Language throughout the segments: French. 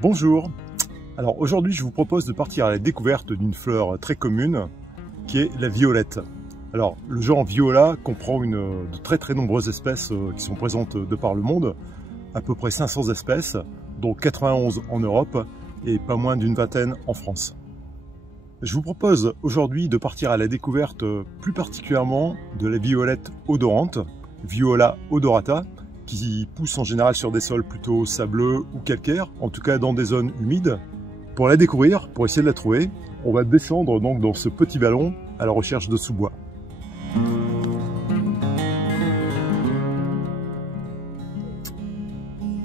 Bonjour. Alors aujourd'hui je vous propose de partir à la découverte d'une fleur très commune qui est la violette. Alors le genre viola comprend de très nombreuses espèces qui sont présentes de par le monde, à peu près 500 espèces, dont 91 en Europe et pas moins d'une vingtaine en France. Je vous propose aujourd'hui de partir à la découverte plus particulièrement de la violette odorante, Viola odorata, qui pousse en général sur des sols plutôt sableux ou calcaires, en tout cas dans des zones humides. Pour la découvrir, pour essayer de la trouver, on va descendre donc dans ce petit vallon à la recherche de sous-bois.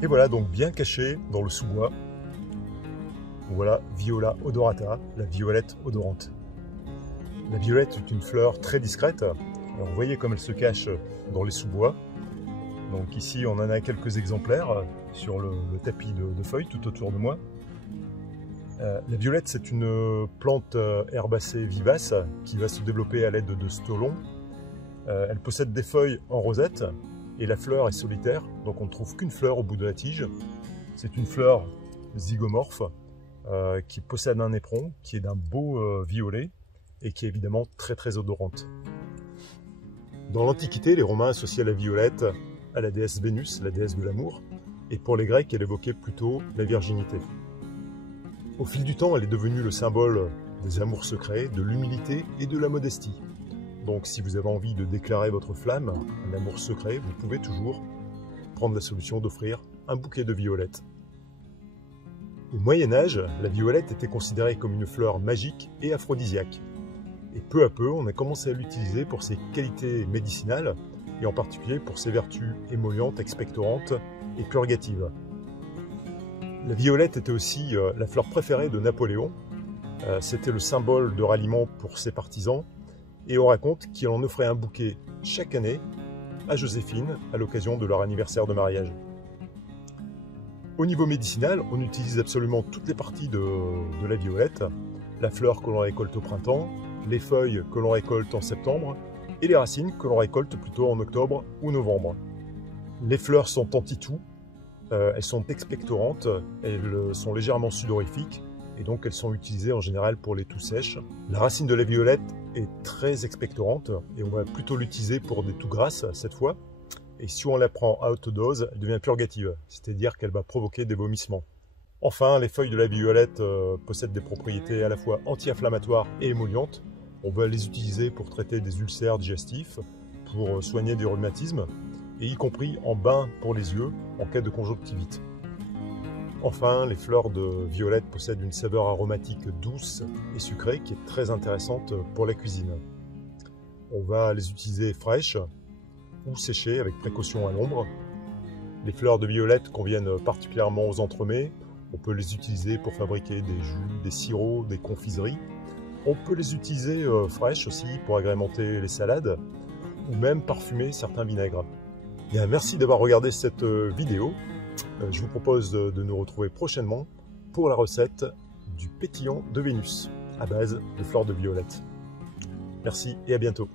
Et voilà donc bien caché dans le sous-bois, voilà Viola odorata, la violette odorante. La violette est une fleur très discrète. Alors, vous voyez comme elle se cache dans les sous-bois. Donc ici on en a quelques exemplaires sur le tapis de feuilles tout autour de moi. La violette c'est une plante herbacée vivace qui va se développer à l'aide de stolons. Elle possède des feuilles en rosette et la fleur est solitaire, donc on ne trouve qu'une fleur au bout de la tige. C'est une fleur zygomorphe qui possède un éperon qui est d'un beau violet et qui est évidemment très odorante. Dans l'Antiquité, les Romains associaient la violette à la déesse Vénus, la déesse de l'amour, et pour les Grecs, elle évoquait plutôt la virginité. Au fil du temps, elle est devenue le symbole des amours secrets, de l'humilité et de la modestie. Donc si vous avez envie de déclarer votre flamme, un amour secret, vous pouvez toujours prendre la solution d'offrir un bouquet de violettes. Au Moyen-Âge, la violette était considérée comme une fleur magique et aphrodisiaque. Et peu à peu, on a commencé à l'utiliser pour ses qualités médicinales, et en particulier pour ses vertus émollientes, expectorantes et purgatives. La violette était aussi la fleur préférée de Napoléon. C'était le symbole de ralliement pour ses partisans, et on raconte qu'il en offrait un bouquet chaque année à Joséphine à l'occasion de leur anniversaire de mariage. Au niveau médicinal, on utilise absolument toutes les parties de la violette, la fleur que l'on récolte au printemps, les feuilles que l'on récolte en septembre, et les racines que l'on récolte plutôt en octobre ou novembre. Les fleurs sont anti-toux, elles sont expectorantes, elles sont légèrement sudorifiques et donc elles sont utilisées en général pour les toux sèches. La racine de la violette est très expectorante et on va plutôt l'utiliser pour des toux grasses cette fois. Et si on la prend à haute dose, elle devient purgative, c'est-à-dire qu'elle va provoquer des vomissements. Enfin, les feuilles de la violette possèdent des propriétés à la fois anti-inflammatoires et émollientes. On va les utiliser pour traiter des ulcères digestifs, pour soigner des rhumatismes, et y compris en bain pour les yeux en cas de conjonctivite. Enfin, les fleurs de violette possèdent une saveur aromatique douce et sucrée qui est très intéressante pour la cuisine. On va les utiliser fraîches ou séchées avec précaution à l'ombre. Les fleurs de violette conviennent particulièrement aux entremets. On peut les utiliser pour fabriquer des jus, des sirops, des confiseries. On peut les utiliser fraîches aussi pour agrémenter les salades ou même parfumer certains vinaigres. Bien, merci d'avoir regardé cette vidéo. Je vous propose de nous retrouver prochainement pour la recette du pétillant de Vénus à base de fleurs de violette. Merci et à bientôt.